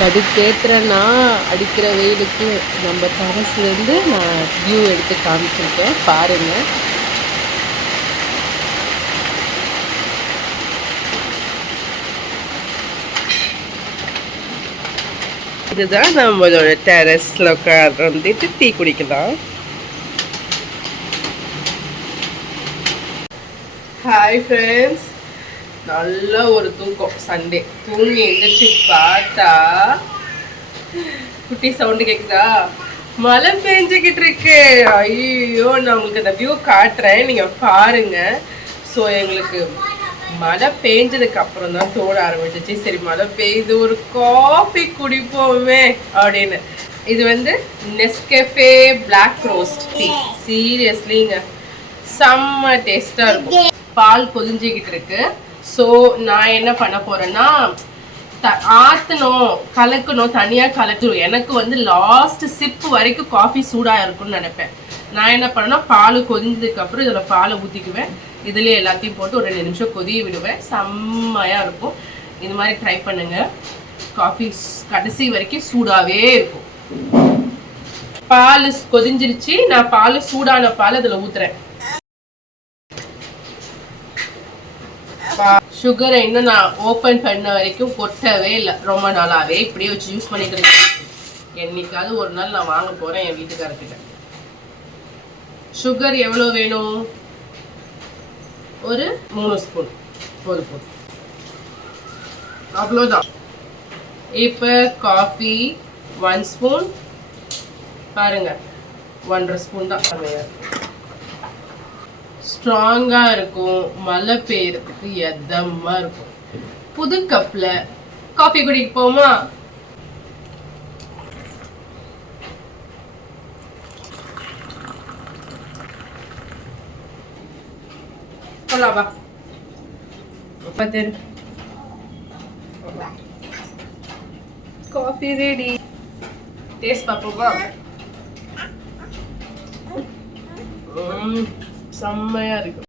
கடுப்பேத்துறேன்னா அடிக்கிற வெயிலுக்கு நம்ம டெரஸ்லேருந்து நான் வியூ எடுத்து காமிச்சிருக்கேன் பாருங்கள். இதுதான் நம்மளோட டெரஸ்ல உட்காந்துட்டு டீ குடிக்கலாம். ஹாய் ஃப்ரெண்ட்ஸ், நல்ல ஒரு தூக்கம். சண்டே தூங்கி எழுந்திரிச்சு பார்த்தா குட்டி சவுண்டு கேட்குதா? மழை பெஞ்சுக்கிட்டு இருக்கு. ஐயோ, நான் உங்களுக்கு அந்த வியூ காட்டுறேன், நீங்கள் பாருங்க. ஸோ எங்களுக்கு மழை பெஞ்சதுக்கு அப்புறம் தான் தோட ஆரம்பிச்சிச்சு, சரி மழை பெய்யுது ஒரு காஃபி குடிப்போமே அப்படின்னு. இது வந்து நெஸ்கஃபே பிளாக் ரோஸ்ட் டீ. சீரியஸ்லிங்க செம்ம டேஸ்டாக இருக்கும். பால் கொதிஞ்சிக்கிட்டு இருக்கு. ஸோ நான் என்ன பண்ண போறேன்னா, ஆற்றணும் கலக்கணும், தனியாக கலக்கணும். எனக்கு வந்து லாஸ்ட் சிப்பு வரைக்கும் காஃபி சூடாக இருக்கும்னு நினைப்பேன். நான் என்ன பண்ணேன்னா, பால் கொதிஞ்சதுக்கு அப்புறம் இதில் பாலை ஊற்றிக்குவேன். இதுலேயே எல்லாத்தையும் போட்டு ஒரு 2 நிமிஷம் கொதிய விடுவேன். செம்மையாக இருக்கும். இது மாதிரி ட்ரை பண்ணுங்க. காஃபி கடைசி வரைக்கும் சூடாகவே இருக்கும். பால் கொதிஞ்சிருச்சு. நான் பால் சூடான பால் இதில் ஊற்றுறேன். சுகரை இன்னும் நான் ஓப்பன் பண்ண வரைக்கும் கொட்டவே இல்லை. ரொம்ப நாளாகவே இப்படியே வச்சு யூஸ் பண்ணிட்டு இருக்கேன். என்னைக்காவது ஒரு நாள் நான் வாங்க போகிறேன் என் வீட்டுக்காரர்கிட்ட. சுகர் எவ்வளோ வேணும்? ஒரு 3 ஸ்பூன் போதும். அவ்வளோதான். இப்போ காஃபி 1 ஸ்பூன். பாருங்க, 1.5 ஸ்பூன் தான். ஸ்ட்ராங்காக இருக்கும். மழை பெய்யறதுக்கு எதமாக இருக்கும். புது கப்பில் காஃபி குடிக்க போமா? போலாவா? Coffee ready. டேஸ்ட் பார்ப்போமா? செம்மையா இருக்கு.